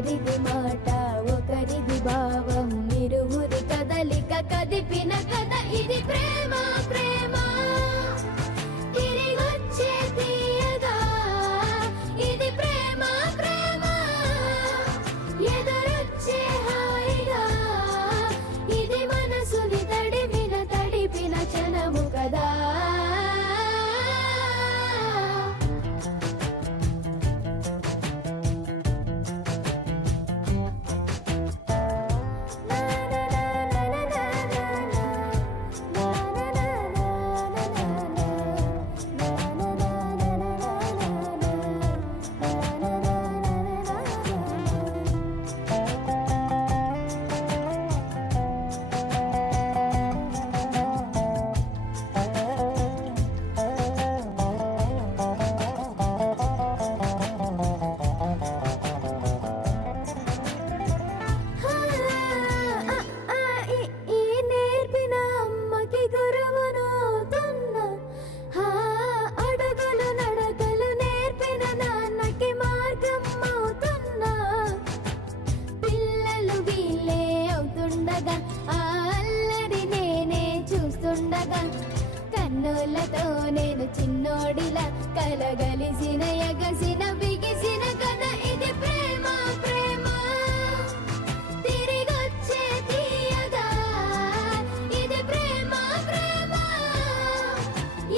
ఒకరిది మాట ఒకరిది భావం ఇరువురి కదలిక కదిపిన కథ ఇది ప్రేమ ప్రేమ తిరిగొచ్చే తీయగా ఇది ప్రేమ ప్రేమ ఎదురొచ్చే హాయిగా ఇది మనసుని తడిపిన క్షణము కదా కన్నులతో నేను చిన్నోడిలా కలగలిసిన ఎగసిన బిగిసిన కథ ఇది ప్రేమ ప్రేమ తిరిగొచ్చే తీయగా ఇది ప్రేమ ప్రేమ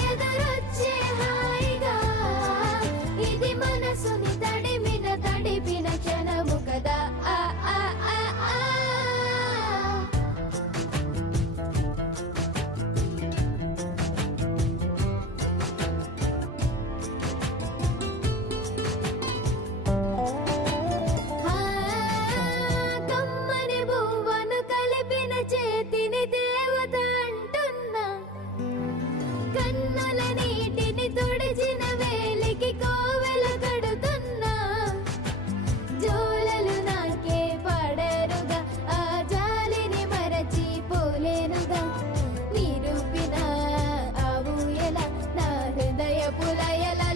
ఎదురొచ్చే హాయిగా ఇది మనసుని తడిపిన క్షణము కదా ఆ ఆ ఆ ఆ చేతిని దేవత అంటున్నా కన్నుల నీటిని తుడిచిన వేలికి కోవెల కడుతున్నా జోలలు నాకే పడరుగా ఆ జాలిని మరచి పోలేనుగా నిరూపిన ఆవు ఎలా నా హృదయ పులయలా